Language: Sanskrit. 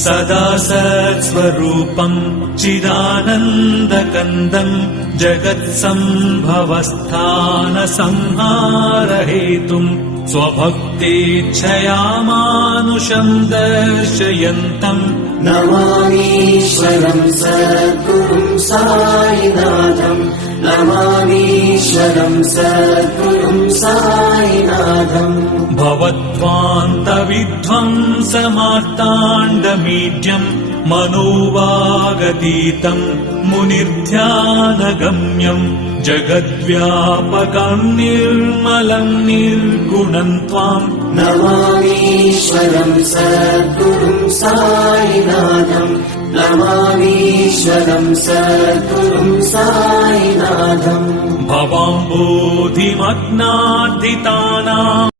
सदा सत्स्वरूपम् चिदानन्दकन्दम् जगत्सम्भवस्थानसंहारहेतुम् स्वभक्तेच्छया मानुषम् दर्शयन्तम् नमामीश्वरम् सद्गुरुम् साईनाथम् नमामीश्वरम् सद्गुरुम् साईनाथम् भवद्वान्तविध्वंसमार्ताण्डमीड्यम् मनोवागतीतम् मुनिर्ध्यानगम्यम् जगद्व्यापकम् निर्मलम् निर्गुणम् त्वाम् नमामीश्वरम् सद्गुरुम् साईनाथम् नमामीश्वरम् सद्गुरुम् साईनाथम् भवाम्बोधिमग्नार्दितानाम्